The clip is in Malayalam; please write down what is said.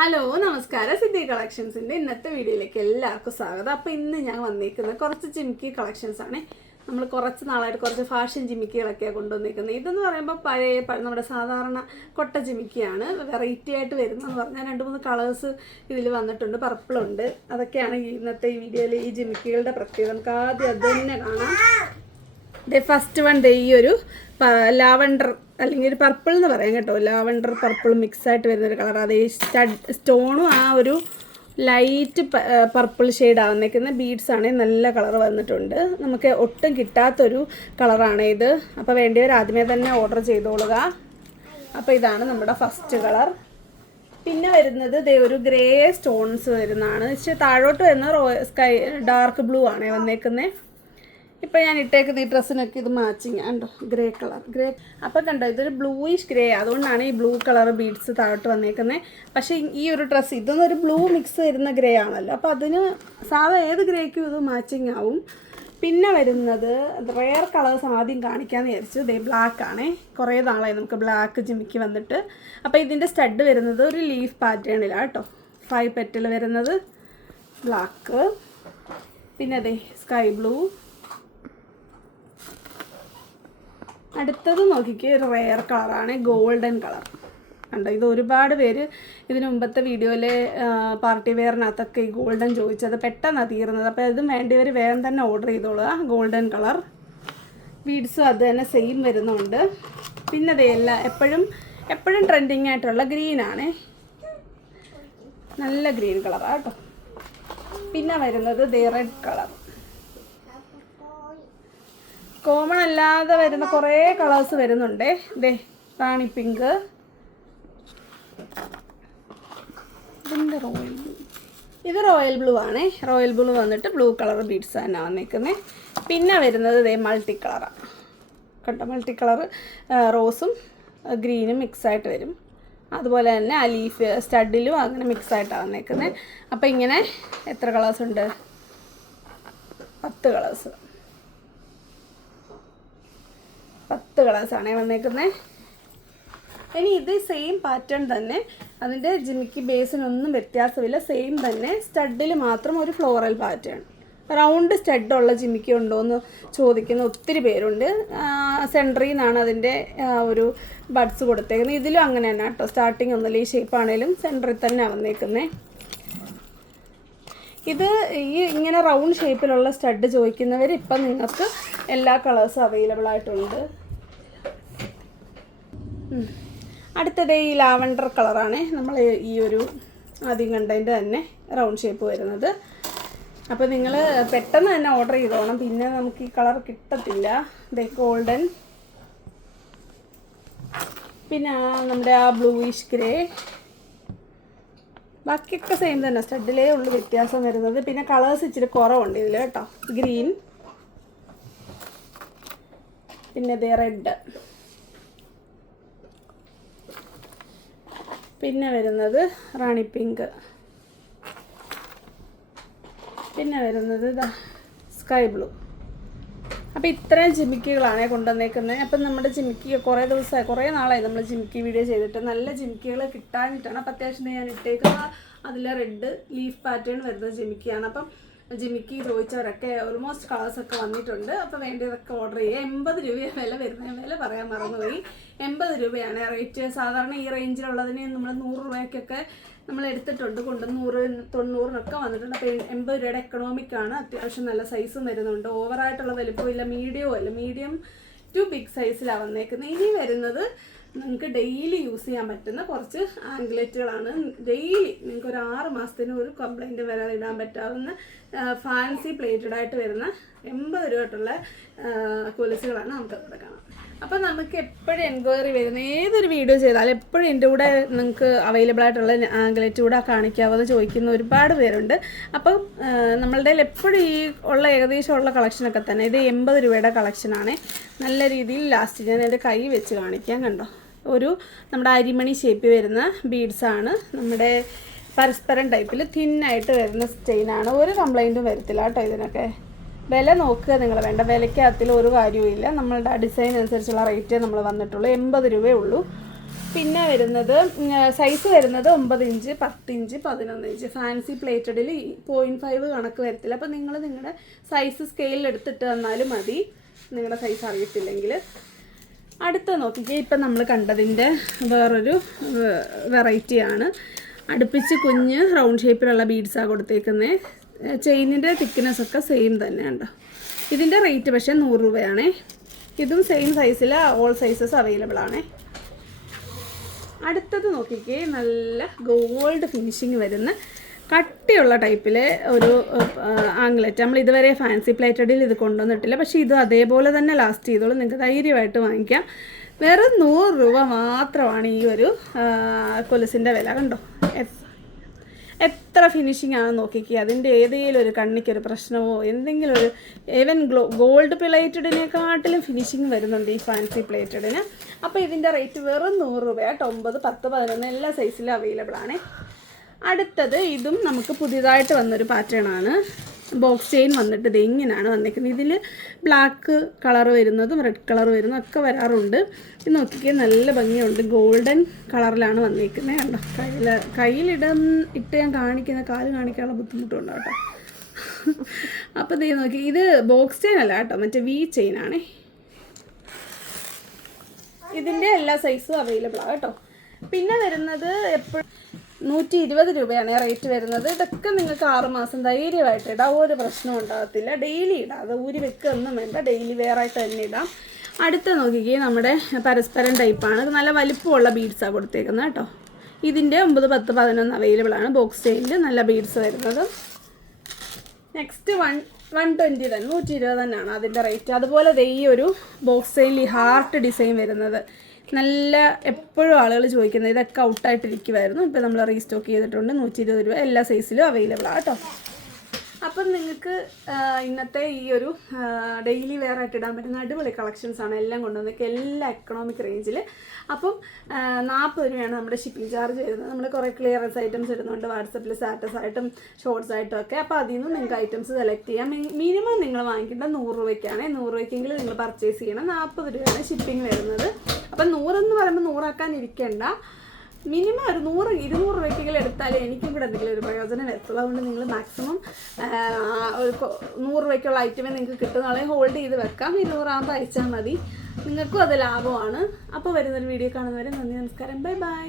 ഹലോ നമസ്കാരം. സിദ്ധി കളക്ഷൻസിന്റെ ഇന്നത്തെ വീഡിയോയിലേക്ക് എല്ലാവർക്കും സ്വാഗതം. അപ്പോൾ ഇന്ന് ഞാൻ വന്നിരിക്കുന്നത് കുറച്ച് ജിമിക്കി കളക്ഷൻസ് ആണ്. നമ്മൾ കുറച്ച് നാളായിട്ട് കുറച്ച് ഫാഷൻ ജിമിക്കികളൊക്കെയാണ് കൊണ്ടുവന്നിരിക്കുന്നത് ഇതെന്ന് പറയുമ്പോൾ പഴയ നമ്മുടെ സാധാരണ കൊട്ട ജിമിക്കിയാണ്. വെറൈറ്റി ആയിട്ട് വരുന്നതെന്ന് പറഞ്ഞാൽ രണ്ട് മൂന്ന് കളേഴ്സ് ഇതിൽ വന്നിട്ടുണ്ട്. പർപ്പിളുണ്ട് അതൊക്കെയാണ് ഇന്നത്തെ ഈ വീഡിയോയിൽ ഈ ജിമിക്കികളുടെ പ്രത്യേകത. നമുക്ക് ആദ്യം അത് തന്നെ കാണാം. ഫസ്റ്റ് വൺ ഡേ ഈ ഒരു ലാവണ്ടർ അല്ലെങ്കിൽ ഒരു പർപ്പിൾ എന്ന് പറയാം കേട്ടോ. ലാവണ്ടർ പർപ്പിൾ മിക്സ് ആയിട്ട് വരുന്നൊരു കളർ അത് ഈ സ്റ്റോണും ആ ഒരു ലൈറ്റ് പർപ്പിൾ ഷെയ്ഡ് ആവുന്നേക്കുന്ന ബീഡ്സ് ആണെങ്കിൽ നല്ല കളർ വന്നിട്ടുണ്ട്. നമുക്ക് ഒട്ടും കിട്ടാത്തൊരു കളറാണ് ഇത്. അപ്പോൾ വേണ്ടിയവർ ആദ്യമേ തന്നെ ഓർഡർ ചെയ്തോളുക. അപ്പോൾ ഇതാണ് നമ്മുടെ ഫസ്റ്റ് കളർ പിന്നെ വരുന്നത് ദേ ഒരു ഗ്രേ സ്റ്റോൺസ് വരുന്നതാണ്. പക്ഷേ താഴോട്ട് വരുന്ന റോ സ്കൈ ഡാർക്ക് ബ്ലൂ ആണ് വന്നേക്കുന്നത് ഇപ്പം ഞാൻ ഇട്ടേക്കുന്ന ഈ ഡ്രസ്സിനൊക്കെ ഇത് മാച്ചിങ്. ഉണ്ടോ ഗ്രേ കളർ ഗ്രേ അപ്പം കണ്ടോ ഇതൊരു ബ്ലൂയിഷ് ഗ്രേ അതുകൊണ്ടാണ് ഈ ബ്ലൂ കളർ ബീഡ്സ് താഴോട്ട് വന്നേക്കുന്നത് പക്ഷേ ഈ ഒരു ഡ്രസ്സ് ഇതൊന്നും ഒരു ബ്ലൂ മിക്സ് വരുന്ന ഗ്രേ ആണല്ലോ. അപ്പോൾ അതിന് സാധാ ഏത് ഗ്രേക്കും ഇത് മാച്ചിങ് ആവും. പിന്നെ വരുന്നത് റെയർ കളേഴ്സ് ആദ്യം കാണിക്കാമെന്ന് വിചാരിച്ചു. ദേ ബ്ലാക്ക് ആണേ. കുറേ നാളായി നമുക്ക് ബ്ലാക്ക് ജിമിക്ക് വന്നിട്ട്. അപ്പോൾ ഇതിന്റെ സ്റ്റഡ് വരുന്നത് ഒരു ലീഫ് പാറ്റേണിലാണ് കേട്ടോ. ഫൈവ് പെറ്റൽ വരുന്നത്. ബ്ലാക്ക് പിന്നെ അതെ സ്കൈ ബ്ലൂ അടുത്തത് നോക്കിക്കേ ഒരു റെയർ കളറാണ് ഗോൾഡൻ കളർ കണ്ടോ ഇത് ഒരുപാട് പേര് ഇതിന് മുമ്പത്തെ വീഡിയോയിലെ പാർട്ടി വെയറിനകത്തൊക്കെ ഈ ഗോൾഡൻ ചോദിച്ചത് പെട്ടെന്ന് തീർന്നത്. അപ്പോൾ ഇതും വേണ്ടിയവർ വേഗം തന്നെ ഓർഡർ ചെയ്തോളുക ഗോൾഡൻ കളർ ബീഡ്സും അത് തന്നെ സെയിം വരുന്നുണ്ട്. പിന്നെ അതേ എപ്പോഴും എപ്പോഴും ട്രെൻഡിങ് ആയിട്ടുള്ള ഗ്രീനാണ് നല്ല ഗ്രീൻ കളറാണ് കേട്ടോ. പിന്നെ വരുന്നത് ദേ റെഡ് കളർ കോമൺ അല്ലാതെ വരുന്ന കുറേ കളേഴ്സ് വരുന്നുണ്ട്. ദേ റാണി പിങ്ക്. റോയൽ ഇത് റോയൽ ബ്ലൂ ആണ്. റോയൽ ബ്ലൂ വന്നിട്ട് ബ്ലൂ കളർ ബീഡ്സ് തന്നെ വന്നേക്കുന്നത് പിന്നെ വരുന്നത് ഇതേ മൾട്ടി കളറാണ് കണ്ടോ? മൾട്ടി കളർ റോസും ഗ്രീനും മിക്സ് ആയിട്ട് വരും. അതുപോലെ തന്നെ ആ ലീഫ് സ്റ്റഡിലും അങ്ങനെ മിക്സ് ആയിട്ടാണ് വന്നേക്കുന്നത് അപ്പോൾ ഇങ്ങനെ എത്ര കളേഴ്സ് ഉണ്ട്? പത്ത് കളേഴ്സ്. പത്ത് കളേഴ്സാണേ വന്നേക്കുന്നത് ഇനി ഇത് സെയിം പാറ്റേൺ തന്നെ. അതിന്റെ ജിമിക്ക് ബേസിനൊന്നും വ്യത്യാസമില്ല. സെയിം തന്നെ സ്റ്റഡിൽ മാത്രം ഒരു ഫ്ലോറൽ പാറ്റേൺ റൗണ്ട് സ്റ്റഡുള്ള ജിമിക്ക് ഉണ്ടോ എന്ന് ചോദിക്കുന്ന ഒത്തിരി പേരുണ്ട്. സെൻട്രിയിൽ നിന്നാണ് അതിന്റെ ഒരു ബഡ്സ് കൊടുത്തേക്കുന്നത്. ഇതിലും അങ്ങനെ തന്നെ കേട്ടോ. സ്റ്റാർട്ടിങ് ഒന്നുമില്ല ഈ ഷേപ്പ് ആണെങ്കിലും സെൻട്രിൽ തന്നെ വന്നേക്കുന്നത് ഇത് ഈ ഇങ്ങനെ റൗണ്ട് ഷേപ്പിലുള്ള സ്റ്റഡ് ചോദിക്കുന്നവർ ഇപ്പം നിങ്ങൾക്ക് എല്ലാ കളേഴ്സും അവൈലബിൾ ആയിട്ടുണ്ട്. അടുത്തത് ഈ ലാവണ്ടർ കളറാണ് നമ്മൾ ഈ ഒരു ആദ്യം കണ്ടതിന്റെ തന്നെ റൗണ്ട് ഷേപ്പ് വരുന്നത്. അപ്പോൾ നിങ്ങൾ പെട്ടെന്ന് തന്നെ ഓർഡർ ചെയ്തോണം. പിന്നെ നമുക്ക് ഈ കളർ കിട്ടത്തില്ല. ദേ ഗോൾഡൻ പിന്നെ നമ്മുടെ ആ ബ്ലൂയിഷ് ഗ്രേ ബാക്കിയൊക്കെ സെയിം തന്നെ. സ്റ്റഡിലേ ഉള്ളു വ്യത്യാസം വരുന്നത്. പിന്നെ കളേഴ്സ് ഇച്ചിരി കുറവുണ്ട് ഇതിൽ കേട്ടോ. ഗ്രീൻ പിന്നെ ഇത് റെഡ് പിന്നെ വരുന്നത് റാണി പിങ്ക് പിന്നെ വരുന്നത് സ്കൈ ബ്ലൂ അപ്പോൾ ഇത്രയും ജിമിക്കികളാണ് കൊണ്ടുവന്നേക്കുന്നത് അപ്പം നമ്മുടെ ജിമിക്കി കുറേ ദിവസമായി കുറേ നാളായി നമ്മൾ ജിമിക്കി വീഡിയോ ചെയ്തിട്ട്. നല്ല ജിമിക്കികൾ കിട്ടാനിട്ടാണ്. അപ്പം അത്യാവശ്യം ഞാൻ ഇട്ടേക്കുന്ന അതിൽ റെഡ് ലീഫ് പാറ്റേൺ വരുന്ന ജിമിക്കിയാണ്. അപ്പം ജിമിക്കി ചോദിച്ചവരൊക്കെ ഓൾമോസ്റ്റ് കളേഴ്സൊക്കെ വന്നിട്ടുണ്ട്. അപ്പോൾ വേണ്ടതൊക്കെ ഓർഡർ ചെയ്യുക എൺപത് രൂപയാണ് വില വരുന്ന വില പറയാൻ മറന്നുപോയി. എൺപത് രൂപയാണ്. റേറ്റ് സാധാരണ ഈ റേഞ്ചിലുള്ളതിന് നമ്മൾ നൂറ് രൂപയ്ക്കൊക്കെ നമ്മൾ എടുത്തിട്ടുണ്ട്. കൊണ്ട് നൂറ് തൊണ്ണൂറിനൊക്കെ വന്നിട്ടുണ്ട്. അപ്പോൾ എൺപത് രൂപയുടെ എക്കണോമിക് ആണ്. അത്യാവശ്യം നല്ല സൈസും വരുന്നുണ്ട്. ഓവറായിട്ടുള്ള വലിപ്പമില്ല മീഡിയവും അല്ല. മീഡിയം ടു ബിഗ് സൈസിലാണ് വന്നേക്കുന്നത് ഇനി വരുന്നത് നിങ്ങൾക്ക് ഡെയിലി യൂസ് ചെയ്യാൻ പറ്റുന്ന കുറച്ച് ആംഗ്ലറ്റുകളാണ് ഡെയിലി നിങ്ങൾക്ക് ഒരു ആറ് മാസത്തിന് ഒരു കംപ്ലൈന്റ് വരാതെ ഇടാൻ പറ്റാവുന്ന ഫാൻസി പ്ലേറ്റഡ് ആയിട്ട് വരുന്ന എൺപത് രൂപയായിട്ടുള്ള കൊലുസുകളാണ് നമുക്ക് ഇവിടെ കാണാം. അപ്പം നമുക്ക് എപ്പോഴും എൻക്വയറി വരുന്ന ഏതൊരു വീഡിയോ ചെയ്താലും എപ്പോഴും എന്റെ കൂടെ നിങ്ങൾക്ക് അവൈലബിൾ ആയിട്ടുള്ള ആംഗ്ലറ്റ് കൂടെ കാണിക്കാവുന്ന ചോദിക്കുന്ന ഒരുപാട് പേരുണ്ട്. അപ്പം നമ്മളുടെ എപ്പോഴും ഈ ഉള്ള ഏകദേശം ഉള്ള കളക്ഷനൊക്കെ തന്നെ. ഇത് എൺപത് രൂപയുടെ കളക്ഷനാണ് നല്ല രീതിയിൽ ലാസ്റ്റ് ഞാൻ എന്റെ കൈ വെച്ച് കാണിക്കാൻ കണ്ടോ? ഒരു നമ്മുടെ അരിമണി ഷേപ്പ് വരുന്ന ബീഡ്സാണ് നമ്മുടെ പരസ്പരം ടൈപ്പിൽ തിന്നായിട്ട് വരുന്ന സ്റ്റെയിനാണ് ഒരു കംപ്ലൈന്റും വരത്തില്ല കേട്ടോ ഇതിനൊക്കെ. വില നോക്കുക നിങ്ങൾ വേണ്ട. വിലയ്ക്കകത്തിൽ ഒരു കാര്യവും ഇല്ല. നമ്മളുടെ ഡിസൈൻ അനുസരിച്ചുള്ള റേറ്റ് നമ്മൾ വന്നിട്ടുള്ളൂ. എൺപത് രൂപയേ ഉള്ളൂ. പിന്നെ വരുന്നത് സൈസ് വരുന്നത് ഒമ്പത് ഇഞ്ച് പത്ത് ഇഞ്ച് പതിനൊന്ന് ഇഞ്ച്. ഫാൻസി പ്ലേറ്റഡിൽ പോയിന്റ് ഫൈവ് കണക്ക് വരത്തില്ല. അപ്പോൾ നിങ്ങൾ നിങ്ങളുടെ സൈസ് സ്കെയിലിൽ എടുത്തിട്ട് തന്നാലും മതി. നിങ്ങളുടെ സൈസ് അറിയത്തില്ലെങ്കിൽ. അടുത്ത നോക്കിക്കേ. ഇപ്പം നമ്മൾ കണ്ടതിന്റെ വേറൊരു വെറൈറ്റിയാണ് അടുപ്പിച്ച് കുഞ്ഞ് റൗണ്ട് ഷേപ്പിലുള്ള ബീഡ്സാണ് കൊടുത്തേക്കുന്നത് ചെയിനിന്റെ തിക്നെസ് ഒക്കെ സെയിം തന്നെ ഉണ്ടോ ഇതിന്റെ റേറ്റ് പക്ഷേ നൂറ് രൂപയാണ്. ഇതും സെയിം സൈസിൽ ഓൾ സൈസസ് അവൈലബിൾ ആണ്. അടുത്തത് നോക്കിക്കേ നല്ല ഗോൾഡ് ഫിനിഷിങ് വരുന്ന കട്ടിയുള്ള ടൈപ്പിൽ ഒരു ആംഗ്ലറ്റ്. നമ്മൾ ഇതുവരെ ഫാൻസി പ്ലേറ്റഡിൽ ഇത് കൊണ്ടുവന്നിട്ടില്ല. പക്ഷേ ഇത് അതേപോലെ തന്നെ ലാസ്റ്റ് ചെയ്തോളൂ. നിങ്ങൾക്ക് ധൈര്യമായിട്ട് വാങ്ങിക്കാം. വെറും നൂറ് രൂപ മാത്രമാണ് ഈ ഒരു കൊലുസിന്റെ വില. കണ്ടോ? എത്ര ഫിനിഷിംഗ് ആണെന്ന് നോക്കിക്കുക അതിന്റെ ഏതെങ്കിലും ഒരു കണ്ണിക്കൊരു പ്രശ്നമോ എന്തെങ്കിലും ഒരു ഈവൻ ഗ്ലോ ഗോൾഡ് പ്ലേറ്റഡിനെക്കാട്ടിലും ഫിനിഷിങ് വരുന്നുണ്ട് ഈ ഫാൻസി പ്ലേറ്റഡിന് അപ്പോൾ ഇതിന്റെ റേറ്റ് വെറും നൂറ് രൂപ കേട്ടോ. ഒമ്പത് പത്ത് പതിനൊന്ന് എല്ലാ സൈസിലും അവൈലബിൾ ആണ്. അടുത്തത് ഇതും നമുക്ക് പുതിയതായിട്ട് വന്നൊരു പാറ്റേൺ ആണ്. ബോക്സ് ചെയിൻ വന്നിട്ട് ഇത് ഇങ്ങനെയാണ് വന്നിരിക്കുന്നത്. ഇതിൽ ബ്ലാക്ക് കളർ വരുന്നതും റെഡ് കളർ വരുന്നതും ഒക്കെ വരാറുണ്ട്. ഇത് നോക്കിക്കാൻ നല്ല ഭംഗിയുണ്ട്. ഗോൾഡൻ കളറിലാണ് വന്നിരിക്കുന്നത്. കണ്ടോ? കയ്യിൽ കയ്യിലിടം ഇട്ട് ഞാൻ കാണിക്കുന്ന കാൽ കാണിക്കാനുള്ള ബുദ്ധിമുട്ടുണ്ട് കേട്ടോ. അപ്പോൾ ഇത് നോക്കി ഇത് ബോക്സ് ചെയിൻ അല്ല കേട്ടോ മറ്റേ വി ചെയിൻ ആണേ. ഇതിന്റെ എല്ലാ സൈസും അവൈലബിൾ ആണ് കേട്ടോ. പിന്നെ വരുന്നത് എപ്പോഴും നൂറ്റി ഇരുപത് രൂപയാണ് റേറ്റ് വരുന്നത്. ഇതൊക്കെ നിങ്ങൾക്ക് ആറുമാസം ധൈര്യമായിട്ട് ഇടാം. ഒരു പ്രശ്നവും ഉണ്ടാകത്തില്ല. ഡെയിലി ഇടാം. അത് ഊരി വെക്കൊന്നും വേണ്ട. ഡെയിലി വേറെ ആയിട്ട് തന്നെ ഇടാം. അടുത്ത നോക്കിക്കേ നമ്മുടെ പരസ്പരം ടൈപ്പാണ് നല്ല വലിപ്പമുള്ള ബീഡ്സാണ് കൊടുത്തേക്കുന്നത് കേട്ടോ. ഇതിന്റെ ഒമ്പത് പത്ത് പതിനൊന്ന് അവൈലബിൾ ആണ്. ബോക്സ് സെയിലിൽ നല്ല ബീഡ്സ് വരുന്നത്. നെക്സ്റ്റ് വൺ വൺ ട്വന്റി തന്നെ. നൂറ്റി ഇരുപത് തന്നെയാണ് അതിന്റെ റേറ്റ് അതുപോലെ ദേ ഈ ഒരു ബോക്സ് സെയിലിൽ ഹാർട്ട് ഡിസൈൻ വരുന്നത്. നല്ല എപ്പോഴും ആളുകൾ ചോദിക്കുന്നത് ഇതൊക്കെ ഔട്ടായിട്ടിരിക്കുമായിരുന്നു ഇപ്പോൾ നമ്മൾ റീസ്റ്റോക്ക് ചെയ്തിട്ടുണ്ട്. നൂറ്റി ഇരുപത് രൂപ എല്ലാ സൈസിലും അവൈലബിൾ ആട്ടോ അപ്പം നിങ്ങൾക്ക് ഇന്നത്തെ ഈ ഒരു ഡെയിലി വെയർ ആയിട്ട് ഇടാൻ പറ്റുന്ന അടിപൊളി കളക്ഷൻസ് ആണ് എല്ലാം കൊണ്ടുവന്നേക്ക് എല്ലാ എക്കണോമിക് റേഞ്ചിൽ അപ്പം നാൽപ്പത് രൂപയാണ് നമ്മുടെ ഷിപ്പിംഗ് ചാർജ് വരുന്നത്. നമ്മൾ കുറേ ക്ലിയറൻസ് ഐറ്റംസ് ഇടുന്നുണ്ട്. വാട്സപ്പിൽ സ്റ്റാറ്റസ് ആയിട്ടും ഷോർട്സ് ആയിട്ടും ഒക്കെ. അപ്പോൾ അതിൽ നിന്ന് നിങ്ങൾക്ക് ഐറ്റംസ് സെലക്ട് ചെയ്യാം. മിനിമം നിങ്ങൾ വാങ്ങിക്കേണ്ടത് നൂറ് രൂപയ്ക്കാണ്. നൂറ് രൂപയ്ക്കെങ്കിലും നിങ്ങൾ പർച്ചേസ് ചെയ്യണം. നാൽപ്പത് രൂപയാണ് ഷിപ്പിംഗ് വരുന്നത്. അപ്പം നൂറെന്ന് പറയുമ്പോൾ നൂറാക്കാൻ ഇരിക്കേണ്ട. മിനിമം ഒരു നൂറ് ഇരുന്നൂറ് രൂപയ്ക്കെങ്കിലും എടുത്താലേ എനിക്കും കൂടെ എന്തെങ്കിലും ഒരു പ്രയോജനം എത്തുള്ളൂ അതുകൊണ്ട് നിങ്ങൾ മാക്സിമം ഒരു നൂറ് രൂപയ്ക്കുള്ള ഐറ്റമേ നിങ്ങൾക്ക് കിട്ടുന്ന ഹോൾഡ് ചെയ്ത് വെക്കാം. ഇരുന്നൂറാകുമ്പോൾ അയച്ചാൽ മതി. നിങ്ങൾക്കും അത് ലാഭമാണ്. അപ്പോൾ വരുന്നൊരു വീഡിയോ കാണുന്നവരെ നന്ദി നമസ്കാരം. Bye bye